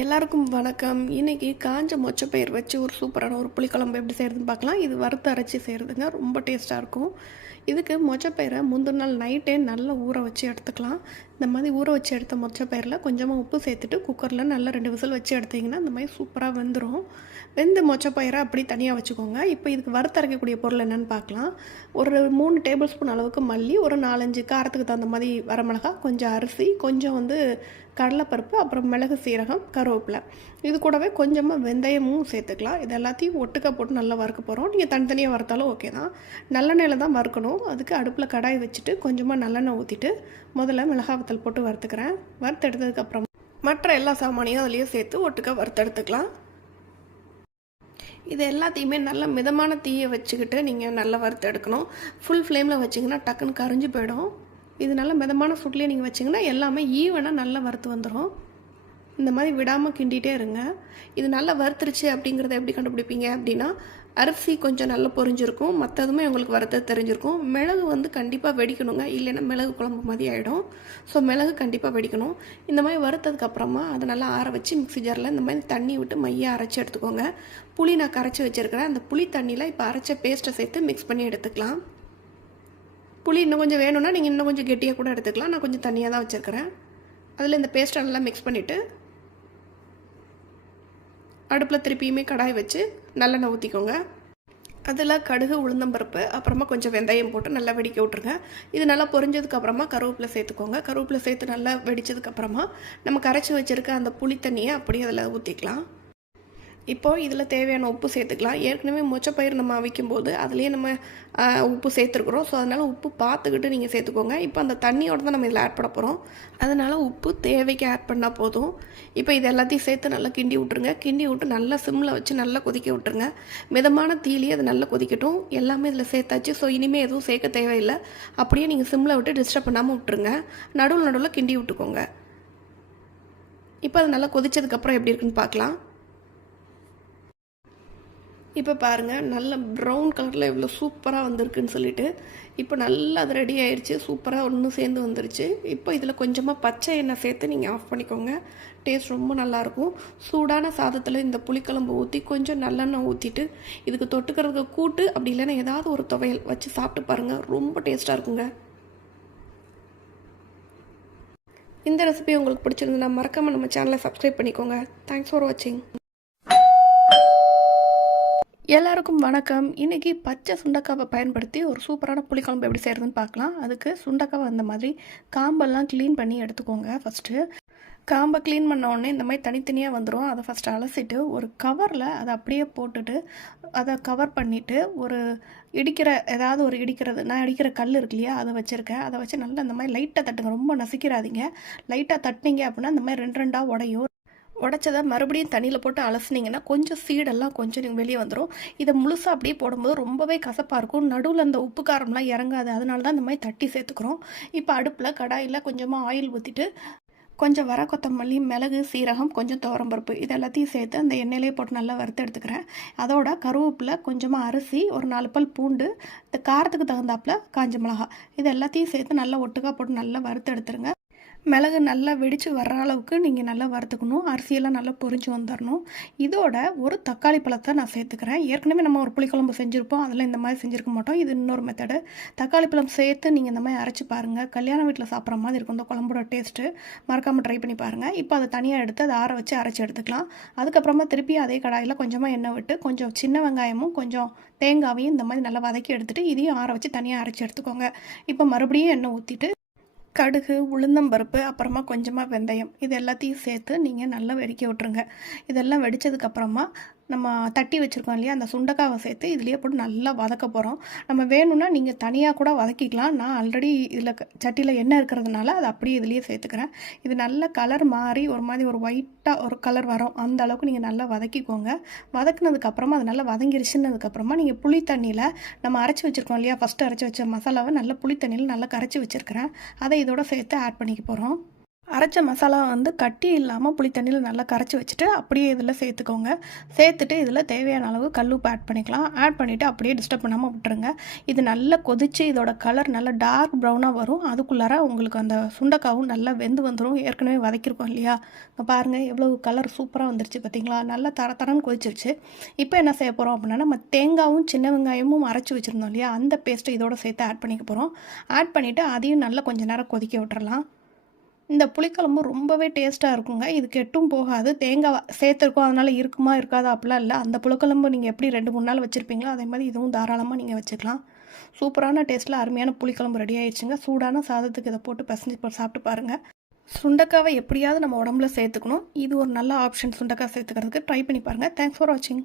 எல்லாருக்கும் வணக்கம். இன்றைக்கி காஞ்ச மொச்சப்பயிர் வச்சு ஒரு சூப்பரான ஒரு புளிக்குழம்பு எப்படி செய்கிறதுன்னு பார்க்கலாம். இது வறுத்து அரைச்சி செய்கிறதுங்க ரொம்ப டேஸ்ட்டாக இருக்கும். இதுக்கு மொச்சப்பயிரை முந்தின நாள் நைட்டே நல்லா ஊற வச்சு எடுத்துக்கலாம். இந்த மாதிரி ஊற வச்சு எடுத்த மொச்சப்பயிரில் கொஞ்சமாக உப்பு சேர்த்துட்டு குக்கரில் நல்லா ரெண்டு விசில் வச்சு எடுத்தீங்கன்னா இந்த மாதிரி சூப்பராக வெந்துடும் வெந்த மொச்சப்பயிரை அப்படி தனியாக வச்சுக்கோங்க. இப்போ இதுக்கு வறுத்தரைக்கக்கூடிய பொருள் என்னென்னு பார்க்கலாம். ஒரு மூணு டேபிள் ஸ்பூன் அளவுக்கு மல்லி ஒரு நாலஞ்சு காரத்துக்கு தகுந்த மாதிரி வரமிளகா கொஞ்சம் அரிசி கொஞ்சம் வந்து கடலைப்பருப்பு அப்புறம் மிளகு சீரகம் கருவேப்பிலை. இது கூடவே கொஞ்சமாக வெந்தயமும் சேர்த்துக்கலாம். இது எல்லாத்தையும் ஒட்டுக்கா போட்டு நல்லா வறுக்க போகிறோம் நீங்கள் தனித்தனியாக வறுத்தாலும் ஓகே தான். நல்லெண்ணெயில் தான் வறுக்கணும். அதுக்கு அடுப்பில் கடாய் வச்சுட்டு கொஞ்சமாக நல்லெண்ணெய் ஊற்றிட்டு முதல்ல மிளகா வத்தல் போட்டு வறுத்துக்கிறேன். வறுத்து எடுத்ததுக்கப்புறம் மற்ற எல்லா சாமானையும் அதுலேயே சேர்த்து ஒட்டுக்கா வறுத்தெடுத்துக்கலாம். இது எல்லாத்தையுமே நல்ல மிதமான தீயை வச்சுக்கிட்டு நீங்கள் நல்லா வறுத்து எடுக்கணும் ஃபுல் ஃப்ளேமில் வச்சிங்கன்னா டக்குன்னு கரைஞ்சி போயிடும். இது நல்லா மிதமான ஃபுட்லேயே நீங்கள் வச்சிங்கன்னா எல்லாமே ஈவனாக நல்லா வறுத்து வந்துடும் இந்த மாதிரி விடாமல் கிண்டிகிட்டே இருங்க. இது நல்லா வறுத்துருச்சு அப்படிங்கிறத எப்படி கண்டுபிடிப்பீங்க அப்படின்னா அரிசி கொஞ்சம் நல்லா பொரிஞ்சிருக்கும். மற்றதுமே உங்களுக்கு வறுத்த தெரிஞ்சிருக்கும். மிளகு வந்து கண்டிப்பாக வெடிக்கணுங்க. இல்லைன்னா மிளகு குழம்பு மாதிரி ஆகிடும் ஸோ மிளகு கண்டிப்பாக வெடிக்கணும். இந்த மாதிரி வறுத்ததுக்கப்புறமா அதை நல்லா ஆற வச்சு மிக்ஸி ஜாரில் இந்த மாதிரி தண்ணி விட்டு மையாக அரைச்சி எடுத்துக்கோங்க. புளி நான் கரைச்சி வச்சுருக்கிறேன். அந்த புளி தண்ணியில் இப்போ அரைச்ச பேஸ்ட்டை சேர்த்து மிக்ஸ் பண்ணி எடுத்துக்கலாம். புளி இன்னும் கொஞ்சம் வேணும்னா நீங்கள் இன்னும் கொஞ்சம் கெட்டியாக கூட எடுத்துக்கலாம். நான் கொஞ்சம் தண்ணியாக தான் வச்சுருக்கிறேன். அதில் இந்த பேஸ்ட்டை நல்லா மிக்ஸ் பண்ணிவிட்டு அடுப்பில் திருப்பியுமே கடாய் வச்சு நல்லெண்ணெய் ஊற்றிக்கோங்க அதில் கடுகு உளுந்தம்பருப்பு அப்புறமா கொஞ்சம் வெந்தயம் போட்டு நல்லா வெடிக்க விட்ருங்க இது நல்லா பொரிஞ்சதுக்கப்புறமா கருவேப்பிலை சேர்த்துக்கோங்க. கருவேப்பிலை சேர்த்து நல்லா வெடிச்சதுக்கப்புறமா நம்ம கரைச்சி வச்சுருக்க அந்த புளி தண்ணியை அப்படியே அதில் ஊற்றிக்கலாம் இப்போது இதில் தேவையான உப்பு சேர்த்துக்கலாம். ஏற்கனவே மொச்சப்பயிர் நம்ம அவிக்கும் போது அதுலேயே நம்ம உப்பு சேர்த்துருக்குறோம். ஸோ அதனால் உப்பு பார்த்துக்கிட்டு நீங்கள் சேர்த்துக்கோங்க. இப்போ அந்த தண்ணியோடு தான் நம்ம இதில் ஆட் பண்ண போகிறோம் அதனால் உப்பு தேவைக்கு ஆட் பண்ணால் போதும். இப்போ இது எல்லாத்தையும் சேர்த்து நல்லா கிண்டி விட்ருங்க கிண்டி விட்டு நல்லா சிம்மில் வச்சு நல்லா கொதிக்க விட்ருங்க மிதமான தீலியே அது நல்லா கொதிக்கட்டும். எல்லாமே இதில் சேர்த்தாச்சு. ஸோ இனிமேல் எதுவும் சேர்க்க தேவையில்லை. அப்படியே நீங்கள் சிம்மில் விட்டு டிஸ்டர்ப் பண்ணாமல் விட்ருங்க நடுவில் நடுவில் கிண்டி விட்டுக்கோங்க. இப்போ அது நல்லா கொதிச்சதுக்கப்புறம் எப்படி இருக்குன்னு பார்க்கலாம். இப்போ பாருங்கள் நல்ல ப்ரௌன் கலரில் இவ்வளோ சூப்பராக வந்திருக்குன்னு சொல்லிட்டு இப்போ நல்லா அது ரெடி ஆயிடுச்சு சூப்பராக ஒன்று சேர்ந்து வந்துருச்சு. இப்போ இதில் கொஞ்சமாக பச்சை எண்ணெய் சேர்த்து நீங்கள் ஆஃப் பண்ணிக்கோங்க. டேஸ்ட் ரொம்ப நல்லாயிருக்கும் சூடான சாதத்தில் இந்த புளிக்குழம்பு ஊற்றி கொஞ்சம் நல்லெண்ணெய் ஊற்றிட்டு இதுக்கு தொட்டுக்கிறதுக்கு கூட்டு அப்படி இல்லைன்னா ஏதாவது ஒரு துவையல் வச்சு சாப்பிட்டு பாருங்கள் ரொம்ப டேஸ்ட்டாக இருக்குங்க. இந்த ரெசிபி உங்களுக்கு பிடிச்சிருந்தா மறக்காமல் நம்ம சேனலை சப்ஸ்கிரைப் பண்ணிக்கோங்க. தேங்க்ஸ் ஃபார் வாட்சிங் எல்லாருக்கும் வணக்கம். இன்றைக்கி பச்சை சுண்டக்காவை பயன்படுத்தி ஒரு சூப்பரான புளிக்குழம்பு எப்படி செய்கிறதுன்னு பார்க்கலாம். அதுக்கு சுண்டக்காவை அந்த மாதிரி காம்பெல்லாம் க்ளீன் பண்ணி எடுத்துக்கோங்க ஃபஸ்ட்டு காம்பை க்ளீன் பண்ண உடனே இந்த மாதிரி தனித்தனியாக வந்துடும் அதை ஃபஸ்ட்டு அலசிட்டு ஒரு கவரில் அதை அப்படியே போட்டுட்டு அதை கவர் பண்ணிவிட்டு ஒரு இடிக்கிற ஏதாவது ஒரு இடிக்கிறது நான் இடிக்கிற கல் இருக்கு இல்லையா அதை வச்சுருக்கேன். அதை வச்சு நல்லா இந்த மாதிரி லைட்டாக தட்டுங்க. ரொம்ப நசிக்கிறாதீங்க லைட்டாக தட்டினீங்க அப்படின்னா இந்த மாதிரி ரெண்டு ரெண்டாக உடையும். உடச்சதை மறுபடியும் தண்ணியில் போட்டு அலசுனீங்கன்னா கொஞ்சம் சீடெல்லாம் கொஞ்சம் நீங்கள் வெளியே வந்துடும் இதை முழுசாக அப்படியே போடும்போது ரொம்பவே கசப்பாக இருக்கும். நடுவில் அந்த உப்பு காரம்லாம் இறங்காது. அதனால தான் இந்த மாதிரி தட்டி சேர்த்துக்கிறோம். இப்போ அடுப்பில் கடாயில் கொஞ்சமாக ஆயில் ஊற்றிட்டு கொஞ்சம் வர கொத்தமல்லி மிளகு சீரகம் கொஞ்சம் துவரம்பருப்பு இது எல்லாத்தையும் சேர்த்து அந்த எண்ணெயிலே போட்டு நல்லா வறுத்து எடுத்துக்கிறேன். அதோட கருவேப்பில் கொஞ்சமாக அரிசி ஒரு நாலு பல் பூண்டு இந்த காரத்துக்கு தகுந்தாப்புல காஞ்ச மிளகா இது எல்லாத்தையும் சேர்த்து நல்லா ஒட்டுக்கா போட்டு நல்லா வறுத்து எடுத்துருங்க. மிளகு நல்லா வெடித்து வர்ற அளவுக்கு நீங்கள் நல்லா வறுத்துக்கணும். அரிசியெல்லாம் நல்லா பொரிஞ்சு வந்துடணும் இதோட ஒரு தக்காளி பழத்தை நான் சேர்த்துக்கிறேன். ஏற்கனவே நம்ம ஒரு புளிக்குழம்பு செஞ்சுருப்போம். அதில் இந்த மாதிரி செஞ்சுருக்க மாட்டோம். இது இன்னொரு மெத்தடு தக்காளி பழம் சேர்த்து நீங்கள் இந்த மாதிரி அரைச்சி பாருங்கள் கல்யாண வீட்டில் சாப்பிட்ற மாதிரி இருக்கும். இந்த குழம்போட டேஸ்ட்டு மறக்காமல் ட்ரை பண்ணி பாருங்கள் இப்போ அதை தனியாக எடுத்து அதை ஆற வச்சு அரைச்சி எடுத்துக்கலாம். அதுக்கப்புறமா திருப்பி அதே கடாயில் கொஞ்சமாக எண்ணெய் விட்டு கொஞ்சம் சின்ன வெங்காயமும் கொஞ்சம் தேங்காவையும் இந்த மாதிரி நல்லா வதக்கி எடுத்துகிட்டு இதையும் ஆற வச்சு தனியாக அரைச்சி எடுத்துக்கோங்க. இப்போ மறுபடியும் எண்ணெய் ஊற்றிட்டு கடுகு உளுந்தம்பருப்பு அப்புறமா கொஞ்சமாக வெந்தயம். இது எல்லாத்தையும் சேர்த்து நீங்கள் நல்லா வெடிக்க விட்ருங்க இதெல்லாம் வெடிச்சதுக்கப்புறமா நம்ம தட்டி வச்சுருக்கோம் இல்லையா? அந்த சுண்டக்காவை சேர்த்து இதுலேயே போட்டு நல்லா வதக்க போகிறோம் நம்ம வேணும்னா நீங்கள் தனியாக கூட வதக்கிக்கலாம். நான் ஆல்ரெடி இதில் சட்டியில் எண்ணெய் இருக்கிறதுனால அதை அப்படியே இதுலேயே சேர்த்துக்கிறேன். இது நல்ல கலர் மாறி ஒரு மாதிரி ஒரு ஒயிட்டாக ஒரு கலர் வரும். அந்த அளவுக்கு நீங்கள் நல்லா வதக்கிக்கோங்க. வதக்குனதுக்கப்புறமா அது நல்லா வதங்கிருச்சுன்னதுக்கப்புறமா நீங்கள் புளி தண்ணியில் நம்ம அரைச்சி வச்சுருக்கோம் இல்லையா? ஃபஸ்ட்டு அரைச்சி வச்ச மசாலாவை நல்லா புளி தண்ணியில் நல்லா கரைச்சி வச்சுருக்கிறேன். அதை இதோட சேர்த்து ஆட் பண்ணிக்க போகிறோம் அரைச்ச மசாலா வந்து கட்டி இல்லாமல் புளி தண்ணியில் நல்லா கரைச்சி வச்சுட்டு அப்படியே இதில் சேர்த்துக்கோங்க. சேர்த்துட்டு இதில் தேவையான அளவு கல்லுப்பு ஆட் பண்ணிக்கலாம். ஆட் பண்ணிவிட்டு அப்படியே டிஸ்டர்ப் பண்ணாமல் விட்டுருங்க. இது நல்லா கொதித்து இதோட கலர் நல்லா டார்க் ப்ரௌனாக வரும். அதுக்குள்ளார உங்களுக்கு அந்த சுண்டக்காவும் நல்லா வெந்து வந்துடும் ஏற்கனவே வதக்கியிருக்கோம் இல்லையா? இங்கே பாருங்கள் எவ்வளோ கலர் சூப்பராக வந்துருச்சு பார்த்தீங்களா நல்லா தர தரன்னு கொதிச்சிருச்சு. இப்போ என்ன செய்ய போகிறோம் அப்படின்னா நம்ம தேங்காவும் சின்ன வெங்காயமும் அரைச்சி வச்சுருந்தோம் இல்லையா? அந்த பேஸ்ட்டை இதோட சேர்த்து ஆட் பண்ணிக்க போகிறோம் ஆட் பண்ணிவிட்டு அதையும் நல்லா கொஞ்சம் நேரம் கொதிக்க விட்டுறலாம். இந்த புளிக்குழம்பு ரொம்பவே டேஸ்ட்டாக இருக்குங்க. இது கெட்டும் போகாது. தேங்காய் சேர்த்துருக்கோம். அதனால் இருக்குமா இருக்காதா அப்படிலாம் இல்லை. அந்த புளிக்குழம்பு நீங்கள் எப்படி ரெண்டு மூணு நாள் வச்சுருப்பீங்களோ அதே மாதிரி இதுவும் தாராளமாக நீங்கள் வச்சுக்கலாம். சூப்பரான டேஸ்ட்டில் அருமையான புளிக்குழம்பு ரெடி ஆயிடுச்சுங்க. சூடான சாதத்துக்கு இதை போட்டு பசஞ்சு சாப்பிட்டு பாருங்கள் சுண்டக்காவை எப்படியாவது நம்ம உடம்புல சேர்த்துக்கணும். இது ஒரு நல்ல ஆப்ஷன் சுண்டக்காய் சேர்த்துக்கிறதுக்கு. ட்ரை பண்ணி பாருங்கள் தேங்க்ஸ் ஃபார் வாட்சிங்